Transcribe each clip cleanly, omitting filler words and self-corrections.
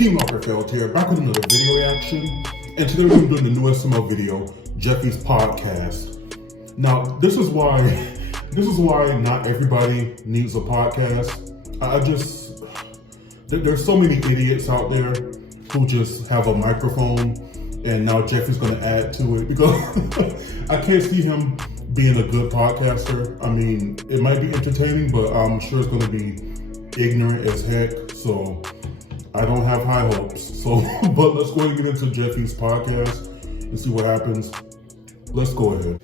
King Lagerfeld here, back with another video reaction. And today we're doing the new SML video, Jeffy's podcast. Now, this is why not everybody needs a podcast. There's so many idiots out there who just have a microphone, and now Jeffy's going to add to it because I can't see him being a good podcaster. I mean, it might be entertaining, but I'm sure it's going to be ignorant as heck. So I don't have high hopes. So, but let's go ahead and get into Jeffy's podcast and see what happens. Let's go ahead.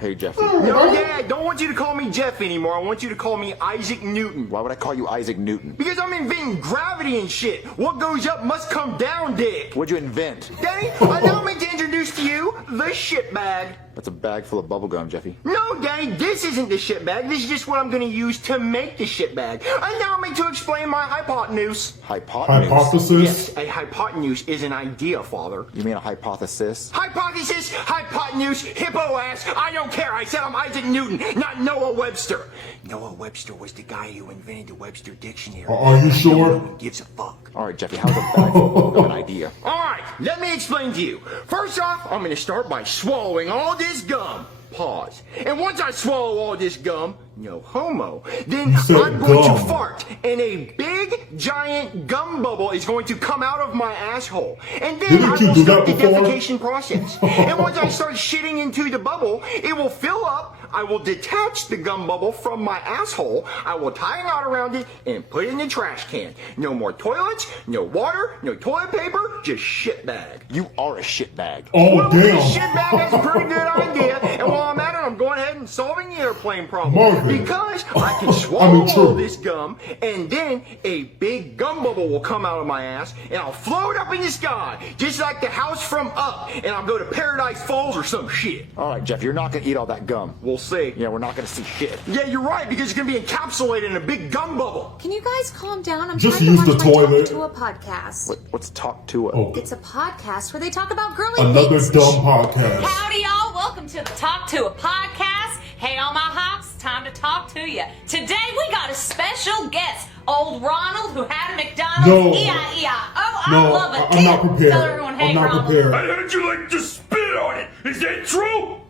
Hey, Jeffy. No, Dad, I don't want you to call me Jeff anymore. I want you to call me Isaac Newton. Why would I call you Isaac Newton? Because I'm inventing gravity and shit. What goes up must come down, Dick. What'd you invent? Daddy, I now make to introduce to you the shit bag. That's a bag full of bubblegum, Jeffy. No, Daddy, this isn't the shit bag. This is just what I'm going to use to make the shit bag. I now make to explain my hypotenuse. Hypothesis? Yes, a hypotenuse is an idea, Father. You mean a hypothesis? Hypothesis, hypotenuse, hippo ass. I don't care. I said I'm Isaac Newton, not Noah Webster. Noah Webster was the guy who invented the Webster Dictionary. Are you sure? No one gives a fuck. All right, Jeffy, how's a bag full of bubblegum an idea? All right, let me explain to you. First off, I'm going to start by swallowing all this gum. Pause. And once I swallow all this gum, no homo, then I'm going to fart, and a big, giant gum bubble is going to come out of my asshole. And then I will start the defecation process. And once I start shitting into the bubble, it will fill up. I will detach the gum bubble from my asshole. I will tie a knot around it and put it in the trash can. No more toilets, no water, no toilet paper, just shit bag. You are a shit bag. Oh, well, damn. This shit bag is a pretty good idea. And while I'm at it, I'm going ahead and solving the airplane problem. Marvin. Because I can swallow all this gum, and then a big gum bubble will come out of my ass, and I'll float up in the sky, just like the house from Up, and I'll go to Paradise Falls or some shit. All right, Jeff, you're not going to eat all that gum. We'll see. Yeah, we're not going to see shit. Yeah, you're right, because it's going to be encapsulated in a big gum bubble. Can you guys calm down? I'm Just trying use to the watch my toilet. Talk to a podcast. What's Talk to a? Oh, It's a podcast where they talk about girly another things. dumb podcast. Howdy, y'all. Welcome to the Talk to a Podcast. Hey, all my hops, time to talk to you. Today, we got a special guest, old Ronald, who had a McDonald's. No. E-I-E-I-O. I No, love it. I'm not prepared. Tell everyone, hey, I'm not Ronald. prepared. I heard you like to spit on it. Is that true?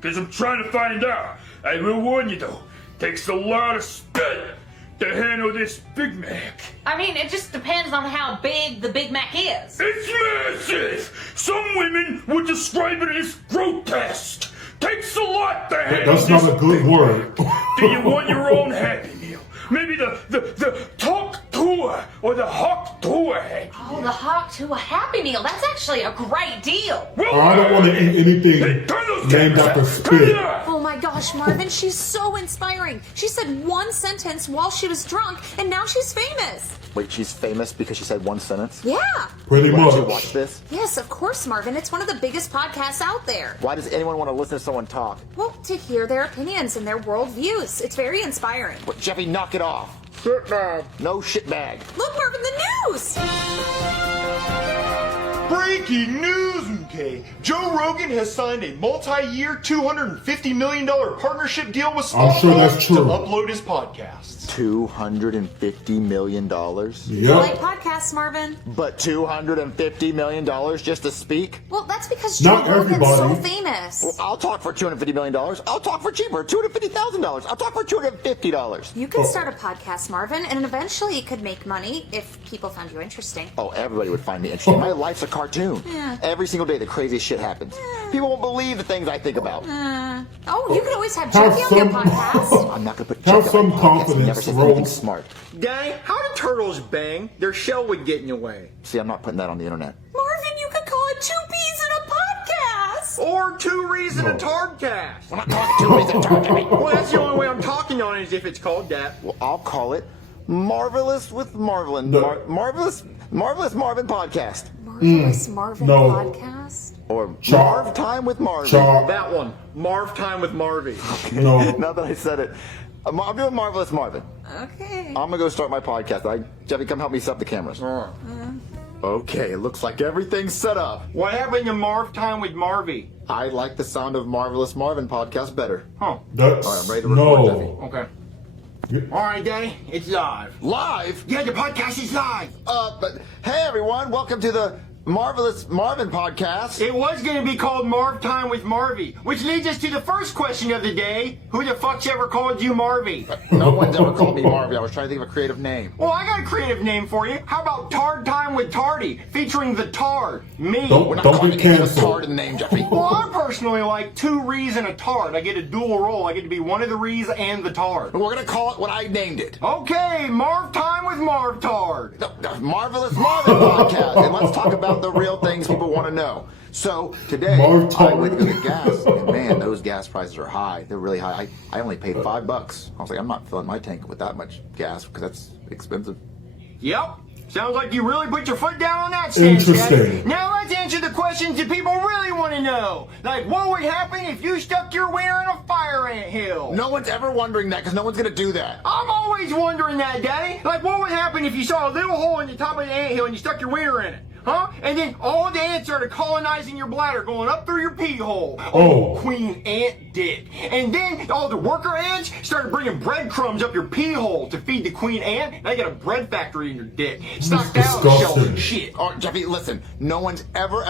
Because I'm trying to find out. I will warn you though, takes a lot of spit to handle this Big Mac. I mean, it just depends on how big the Big Mac is. It's massive. Some women would describe it as grotesque. Takes a lot to handle That's this not a good Big word. Mac. Do you want your own Happy Meal? Maybe the Talk Tour or the Hawk Tour Happy Oh, Meal. the Hawk to a Happy Meal. That's actually a great deal. Well, I don't want to eat anything hey, turn those named cameras after off. Turn spit. it off. Oh my gosh, Marvin, she's so inspiring. She said one sentence while she was drunk, and now she's famous. Wait, she's famous because she said one sentence? Yeah. Pretty Why much. don't you watch this? Yes, of course, Marvin. It's one of the biggest podcasts out there. Why does anyone want to listen to someone talk? Well, to hear their opinions and their worldviews. It's very inspiring. What, Jeffy, knock it off. Shit bag. No shit bag. Look, Marvin, the news! Breaking news, okay? Joe Rogan has signed a multi-year, $250 million partnership deal with I'm sure that's Spotify true. to upload his podcasts. $250 million? You like Yep. podcasts, Marvin? But $250 million just to speak? Well, that's because Joe Not Rogan's so everybody. famous. Well, I'll talk for $250 million. I'll talk for cheaper, $250,000. I'll talk for $250. You could start a podcast, Marvin, and eventually it could make money if people found you interesting. Oh, everybody would find me interesting. My life's a cartoon. Yeah. Every single day, the craziest shit happens. People won't believe the things I think about. Oh, you could always have Have Jeffy on your some- podcast. I'm not gonna put Have Jeffy some on my podcast. He never confidence, says anything Rose. smart. Dang, how do turtles bang? Their shell would get in the way. See, I'm not putting that on the internet. Marvin, you could call it Two Peas in a Podcast. Or two reason a tardcast. I'm not calling it two ways to talk to me. Well, that's the only way I'm talking on it is if it's called that. Well, I'll call it Marvelous with Marvelin. No. Marvelous Marvin Podcast. Marvelous Marvin no. Podcast. Or Char- Marv Time with Marvin. That one. Marv Time with Marvy. No. Now that I said it. I'm doing Marvelous Marvin. Okay. I'm gonna go start my podcast. Jeffy, come help me set up the cameras. Okay, it looks like everything's set up. What happened to Marv Time with Marvy? I like the sound of Marvelous Marvin podcast better. Huh. That's All right, I'm ready to record, no. Jeffy. Okay. All right, Daddy, it's live. Live? Yeah, the podcast is live. But hey everyone, welcome to the Marvelous Marvin podcast. It was going to be called Marv Time with Marvy, which leads us to the first question of the day. Who the fuck's ever called you Marvy? No one's ever called me Marvin. I was trying to think of a creative name. Well, I got a creative name for you. How about Tard Time with Tardy, featuring the Tard, me. Don't- We're not Don't calling get anything a canceled. tard in the name, Jeffy. Well, I personally like 2 Rees and a Tard. I get a dual role. I get to be one of the Rees and the Tard. We're gonna call it what I named it. Okay, Marv Time with Marv Tard. The Marvelous Marvin podcast. And let's talk about the real things people want to know. So today, Marv I went to Tard. get gas, and man, those gas prices are high. They're really high. I only paid $5. I was like, I'm not filling my tank with that much gas because that's expensive. Yep. Sounds like you really put your foot down on that stance, Interesting. Daddy. Now let's answer the questions that people really want to know. Like, what would happen if you stuck your wiener in a fire anthill? No one's ever wondering that because no one's gonna do that. I'm always wondering that, Daddy. Like, what would happen if you saw a little hole in the top of the anthill and you stuck your wiener in it? Huh? And then all the ants started colonizing your bladder, going up through your pee hole. Oh. Queen Ant dick. And then all the worker ants started bringing breadcrumbs up your pee hole to feed the queen ant. Now you got a bread factory in your dick. Stocked out Disgusting. shelves and shit. Oh, Jeffy, listen. No one's ever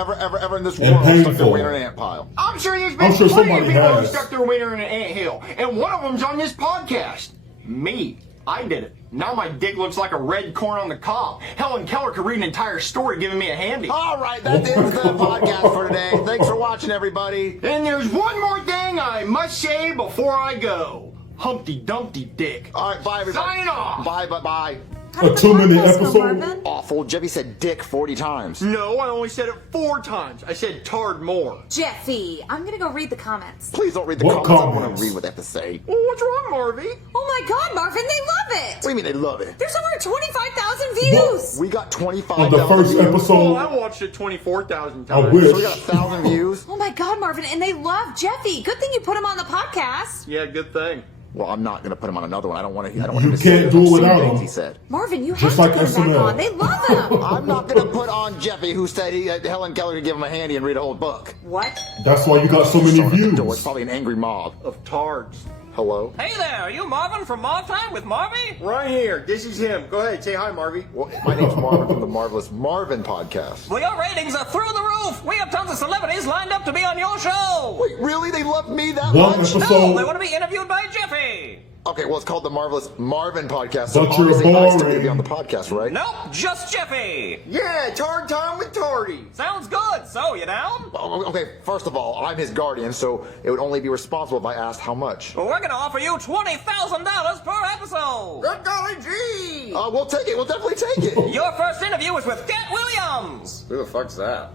in this And world stuck their painful. wiener in an ant pile. I'm sure there's I'm been sure plenty of somebody people who has. stuck their wiener in an anthill. And one of them's on this podcast. Me. I did it. Now my dick looks like a red corn on the cob. Helen Keller could read an entire story giving me a handy. All right, that ends the podcast for today. Thanks for watching, everybody. And there's one more thing I must say before I go. Humpty Dumpty Dick. All right, bye, everybody. Sign off. Bye. How did A the 2-minute podcast go, episode? Marvin? Awful. Jeffy said dick 40 times. No, I only said it 4 times. I said tard more. Jeffy, I'm gonna go read the comments. Please don't read the What comments. I want comments? to read what they have to say. Well, what's wrong, Marvy? Oh my God, Marvin, they love it. What do you mean they love it? There's over 25,000 views. We got On 25,000 the first views. episode, Well, I watched it 24,000 I times. wish. So we got 1,000 views. Oh my God, Marvin, and they love Jeffy. Good thing you put him on the podcast. Yeah, good thing. Well, I'm not going to put him on another one. I don't want him You to say can't do it some without things him. he said. Marvin, you have Just to like put him back SML. on. They love him. I'm not going to put on Jeffy, who said Helen Keller could give him a handy and read a whole book. What? that's why you got so many Sorry, the door. It's views. probably an angry mob. Of tards. Hello? Hey there, are you Marvin from Marv Time with Marvy? Right here. This is him. Go ahead. Say hi, Marvy. Well, my name's Marvin from the Marvelous Marvin podcast. Well, your ratings are through the roof. We have tons of celebrities lined up to be on your show. Wait, really? They love me that One much? episode. No, they want to be interviewed by Jeffy. Okay, well, it's called the Marvelous Marvin podcast. So But you're obviously I still boring. need to be on the podcast, right? Nope, just Jeffy. Yeah, tard time with Tardy. Sounds good. So, you down? Oh, okay, first of all, I'm his guardian, so it would only be responsible if I asked how much. Well, we're going to offer you $20,000 per episode. Good golly gee. We'll take it. We'll definitely take it. Your first interview is with Cat Williams. Who the fuck's that?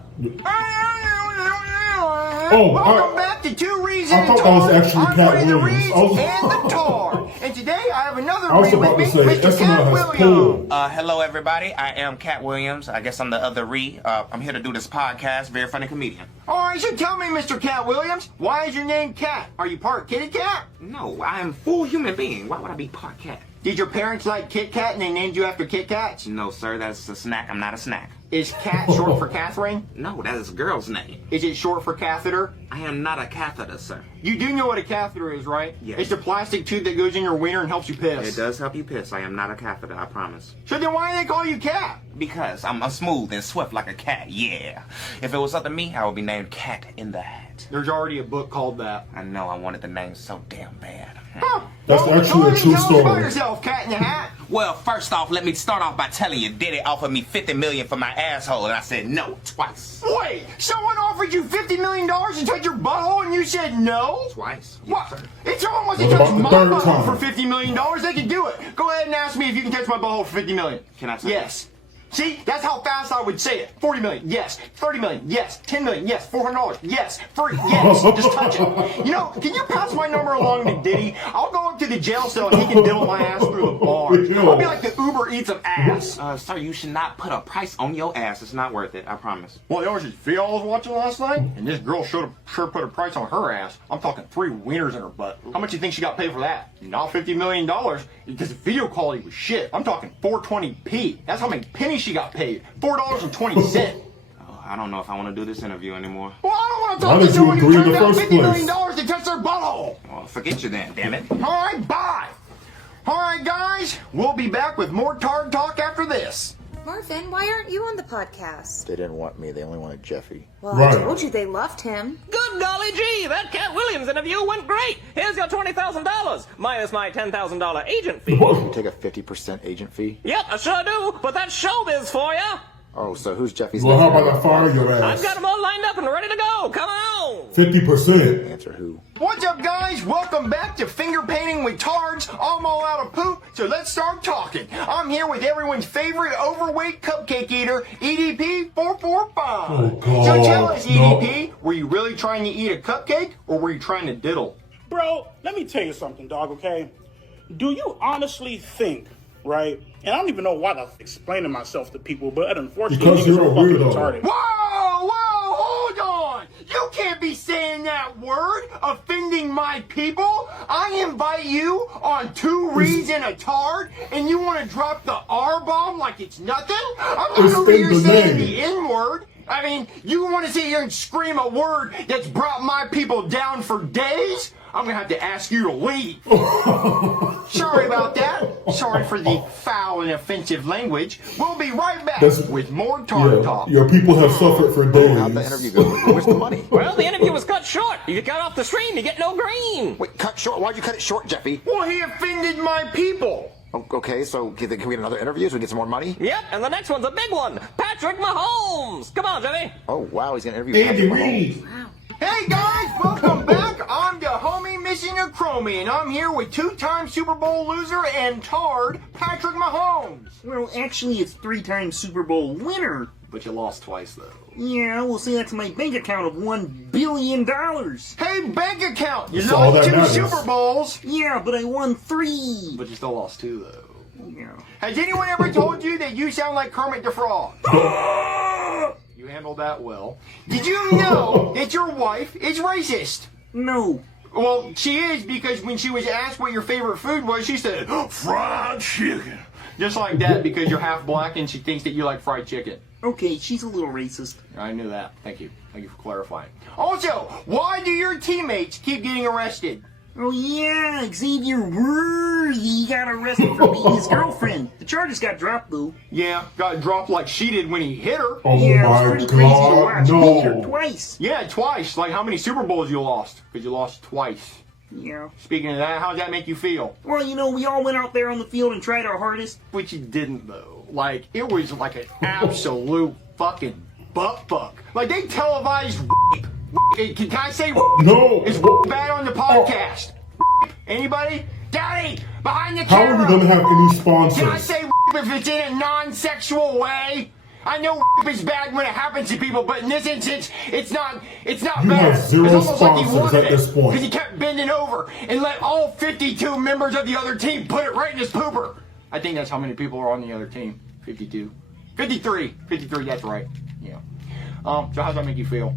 Welcome back to 2 Rees I and a thought that was Tard. actually I'm Cat Ray the Williams. Rees I was- and the Tard. And today I have another I was Ree with about me, to say, Mr. SML Cat has Williams. pulled. Hello, everybody. I am Cat Williams. I guess I'm the other Ree. I'm here to do this podcast. Very funny comedian. Alright, so tell me, Mr. Cat Williams, why is your name Cat? Are you part kitty cat? No, I am a full human being. Why would I be part cat? Did your parents like Kit Kat and they named you after Kit Kats? No, sir. That's a snack. I'm not a snack. Is Cat short for Catherine? No, that is a girl's name. Is it short for catheter? I am not a catheter, sir. You do know what a catheter is, right? Yes. It's a plastic tube that goes in your wiener and helps you piss. It does help you piss. I am not a catheter. I promise. So then why do they call you Cat? Because I'm smooth and swift like a cat. Yeah. If it was up to me, I would be named Cat in the Hat. There's already a book called that. I know. I wanted the name so damn bad. Huh. That's Well, actually go a ahead and true tell us about story. yourself, Cat in the Hat. Well, first off, let me start off by telling you, Diddy offered me $50 million for my asshole, and I said no twice. Wait, someone offered you $50 million to touch your butthole and you said no? Twice. What? Yes, sir. If someone wants to What touch about the my third butthole time? for $50 million, they can do it. Go ahead and ask me if you can touch my butthole for $50 million. Can I touch Yes. See, that's how fast I would say it. 40 million, yes. 30 million, yes. 10 million, yes. $400, yes. Free, yes. Just touch it. You know, can you pass my number along to Diddy? I'll go up to the jail cell and he can diddle my ass through the bars. I'll be like the Uber Eats of ass. Sir, you should not put a price on your ass. It's not worth it. I promise. Well, there was this video I was watching last night, and this girl sure put a price on her ass. I'm talking 3 wieners in her butt. How much do you think she got paid for that? Not $50 million, because the video quality was shit. I'm talking 420p. That's how many pennies she got paid. $4.20. Oh, I don't know if I want to do this interview anymore. Well, I don't want to Why talk to did you someone who agree in turned the down first $50 million place? to touch their butthole. Well, forget you then, damn it. All right, bye. All right, guys, we'll be back with more Tard Talk after this. Marvin, why aren't you on the podcast? They didn't want me. They only wanted Jeffy. Well, Right. I told you they loved him. Good golly gee, that Cat Williams interview went great. Here's your $20,000 minus my $10,000 agent fee. You take a 50% agent fee? Yep, I sure do, but that's showbiz for ya. Oh, so who's Jeffy's Well, how next about I fire your I've ass? got them all lined up and ready to go. Come on. 50%. Answer who? What's up, guys? Welcome back to Finger Painting with Tards. I'm all out of poop, so let's start talking. I'm here with everyone's favorite overweight cupcake eater, EDP 445. Oh, God. So tell us, No. EDP, were you really trying to eat a cupcake, or were you trying to diddle? Bro, let me tell you something, dog, okay? Do you honestly think, right? And I don't even know why I'm explaining myself to people, but unfortunately, Because niggas you're are a fucking weirdo. retarded. Whoa, hold on! You can't be saying that word, offending my people. I invite you on 2 Reeds and a Tard, and you want to drop the R-bomb like it's nothing? I'm not It's over in here the saying name. the N-word. I mean, you want to sit here and scream a word that's brought my people down for days? I'm gonna have to ask you to leave. Sorry about that. Sorry for the foul and offensive language. We'll be right back That's- with more Tard Yeah, Talk. your people have suffered for days. How'd the interview go? Where's the money? Well, the interview was cut short. You got off the stream, you get no green. Wait, cut short? Why'd you cut it short, Jeffy? Well, he offended my people. Oh, okay, so can we get another interview so we get some more money? Yep, and the next one's a big one. Patrick Mahomes. Come on, Jeffy. Oh, wow, he's gonna interview Andy Patrick Mahomes. Reid. Hey guys, welcome back. I'm the homie missing a chromie, and I'm here with 2-time Super Bowl loser and Tard, Patrick Mahomes. Well, actually, it's 3-time Super Bowl winner. But you lost twice, though. Yeah, well, see, that's my bank account of $1 billion. Hey, bank account, you That's all lost that 2 matters. Super Bowls. Yeah, but I won 3. But you still lost 2, though. Yeah. Has anyone ever told you that you sound like Kermit the Frog? You handled that well. Did you know that your wife is racist? No. Well, she is, because when she was asked what your favorite food was, she said, fried chicken. Just like that, because you're half black and she thinks that you like fried chicken. Okay, she's a little racist. I knew that. Thank you. Thank you for clarifying. Also, why do your teammates keep getting arrested? Oh, yeah, Xavier Worthy got arrested for beating his girlfriend. The charges got dropped, though. Yeah, got dropped like she did when he hit her. Oh Yeah, it was my pretty crazy to God, watch. He hit her no. twice. Yeah, twice. Like how many Super Bowls you lost? Because you lost twice. Yeah. Speaking of that, how does that make you feel? Well, you know, we all went out there on the field and tried our hardest. Which you didn't, though. Like, it was like an absolute fucking butt fuck. Like, they televised rape. Can I say rape? No. Is bad on the podcast? Anybody? Daddy, behind the How are camera. you gonna have any Can I sponsors? say if it's in a non-sexual way? I know is bad when it happens to people, but in this instance, it's not You bad. have zero It's almost like he sponsors wanted at this it, point. because he kept bending over and let all 52 members of the other team put it right in his pooper. I think that's how many people are on the other team. 52. 53. 53, that's right. Yeah. So how's that make you feel?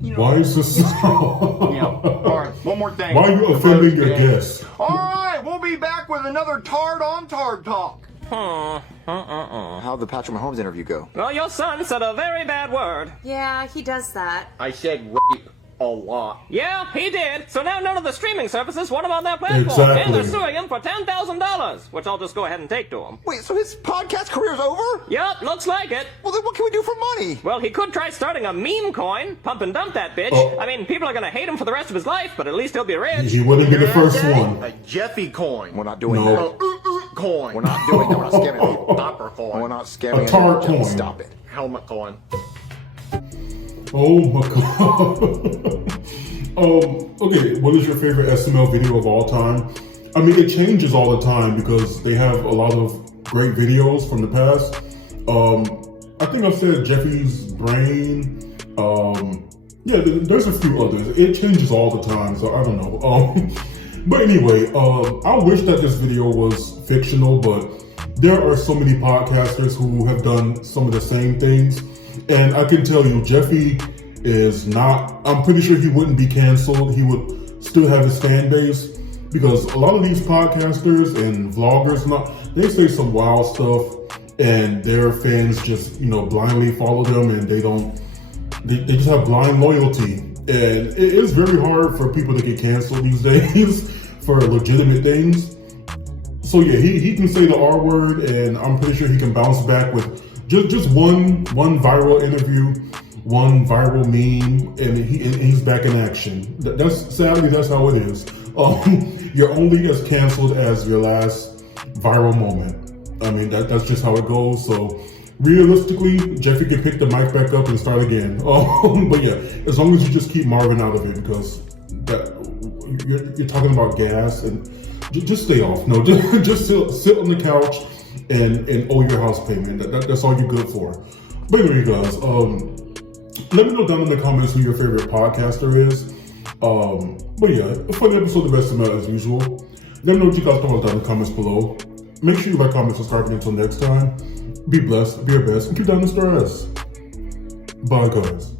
You know, Why is this? Yeah. All right, one more thing. Why are you offending your Okay. guests? All right, we'll be back with another Tard on Tard Talk. How'd the Patrick Mahomes interview go? Well, your son said a very bad word. Yeah, he does that. I said rape a lot. Yeah, he did. So now none of the streaming services want him on their platform. Exactly. And they're suing him for $10,000, which I'll just go ahead and take to him. Wait, so his podcast career's over? Yup, looks like it. Well, then what can we do for money? Well, he could try starting a meme coin, pump and dump that bitch. Oh. I mean, people are gonna hate him for the rest of his life, but at least he'll be rich. He wouldn't be the first Okay? one. A Jeffy coin. We're not doing No. that. Coin. We're not doing that. We're not scamming people. Dopper coin. We're not scamming A tar anyone. coin. Stop it. Helmet coin. Oh my God. Okay, what is your favorite SML video of all time? I mean, it changes all the time because they have a lot of great videos from the past. I think I've said Jeffy's Brain. Yeah, there's a few others. It changes all the time, so I don't know. But anyway, I wish that this video was fictional, but there are so many podcasters who have done some of the same things. And I can tell you, Jeffy is not, I'm pretty sure he wouldn't be canceled. He would still have his fan base because a lot of these podcasters and vloggers, they say some wild stuff and their fans just, blindly follow them and they just have blind loyalty. And it is very hard for people to get canceled these days for legitimate things. So yeah, he can say the R word, and I'm pretty sure he can bounce back with just one viral interview, one viral meme, and he's back in action. Sadly that's how it is. You're only as canceled as your last viral moment. I mean that's just how it goes. So realistically, Jeffy can pick the mic back up and start again. But yeah, as long as you just keep Marvin out of it, because you're talking about gas, and just stay off. No, just sit on the couch and owe your house payment. That's all you're good for. But anyway, guys, let me know down in the comments who your favorite podcaster is. But yeah, a funny episode of SML as usual. Let me know what you guys thought down in the comments below. Make sure you like, comment, subscribe, and until next time, be blessed, be your best, and keep down the stress. Bye, guys.